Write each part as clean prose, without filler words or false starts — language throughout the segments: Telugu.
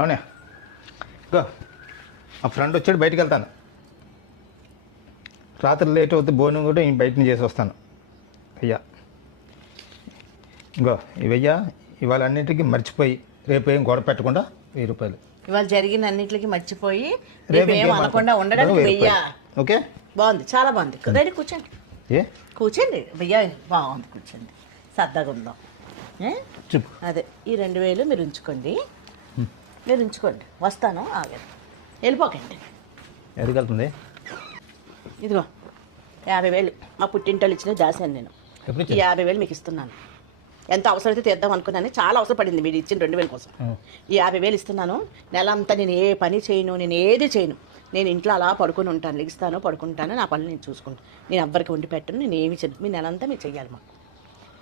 అవునా గో మా ఫ్రెండ్ వచ్చాడు, బయటికి వెళ్తాను. రాత్రి లేట్ అవుతుంది, భోజనం కూడా బయట నుంచి చేసి వస్తాను. అయ్యా ఇంకో ఇవయ్యా, ఇవాళ అన్నింటికి మర్చిపోయి రేపు ఏం గొడవ పెట్టకుండా 1000 రూపాయలు. ఇవాళ జరిగిన అన్నింటికి మర్చిపోయి రేపు ఏం అనకుండా ఉండడానికి 1000. ఓకే, బాగుంది, చాలా బాగుంది. రండి కూర్చోండి. ఏ కూర్చోండి భయ్యా, బాగుంది, కూర్చోండి. సరదాగా ఉందాం. చెప్పు. అదే ఈ 2000 మీరు ఉంచుకోండి. మీరు ఉంచుకోండి, వస్తాను. ఆగండి, వెళ్ళిపోకండి. ఎక్కడికి వెళ్తుంది? ఇదిగో 50,000 మా పుట్టింటోళ్ళు ఇచ్చిన దాసాను నేను. ఎప్పుడు ఈ 50,000 మీకు ఇస్తున్నాను. ఎంత అవసరమైతే తీద్దాం అనుకున్నాను, చాలా అవసరపడింది మీరు ఇచ్చిన 2000 కోసం. ఈ 50,000 ఇస్తున్నాను. నెల అంతా నేను ఏ పని చేయను, నేను ఏది చేయను. నేను ఇంట్లో అలా పడుకొని ఉంటాను, లెగిస్తాను, పడుకుంటాను, నా పనులు నేను చూసుకుంటాను. నేను ఎవ్వరికి వండి పెట్టను, నేను ఏమి చేయను. మీ నెల అంతా మీరు చెయ్యాలి. మాకు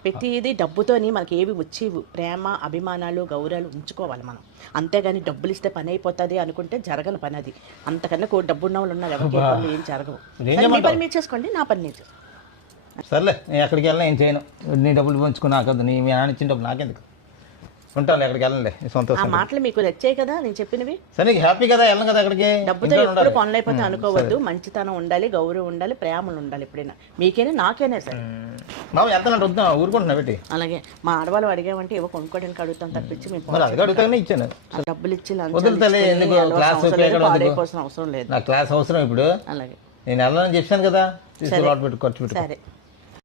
ప్రతిదీ డబ్బుతోని మనకి ఏవి వచ్చి ప్రేమ, అభిమానాలు, గౌరవాలు ఉంచుకోవాలి మనం. అంతేగాని డబ్బులు ఇస్తే పని అయిపోతుంది అనుకుంటే జరగని పని అది. అంతకన్నా డబ్బు ఉన్న వాళ్ళు ఉన్నారు, ఎవరికి పనులు ఏం జరగవు. మీ పని మీరు చేసుకోండి, నా పని నేను చేసుకోండి. సర్లే, నేను ఎక్కడికి వెళ్ళినా ఏం చేయను. నీ డబ్బులు పంచుకుని నాకద్దు, నీ మీ నాన్న ఇచ్చిన డబ్బులు నాకెందుకు. ఉంటాను, ఎక్కడికి వెళ్ళండి. సంతోషం. ఆ మాటలు మీకు నచ్చాయి కదా నేను చెప్పినవి? సరే, నీకు హ్యాపీ కదా, వెళ్ళను కదా ఎక్కడికి. డబ్బుతో ఎప్పుడు పనులు అయిపోతే అనుకోవద్దు. మంచితనం ఉండాలి, గౌరవం ఉండాలి, ప్రేమలు ఉండాలి. ఎప్పుడైనా మీకైనా నాకైనా సరే. బాబు ఎంత వద్దా, ఊరుకుంటున్నా పెట్టి. అలాగే మా ఆడవాళ్ళు అడిగామంటే ఏవో కొనుక్కోవడానికి అడుగుతాం తప్పించి మేము అడుగుతానే ఇచ్చాను. డబ్బులు ఇచ్చి అవసరం లేదు, నా క్లాస్ అవసరం ఇప్పుడు. అలాగే నేను వెళ్ళాలని చెప్పాను కదా, ఖర్చు పెట్టు. సరే.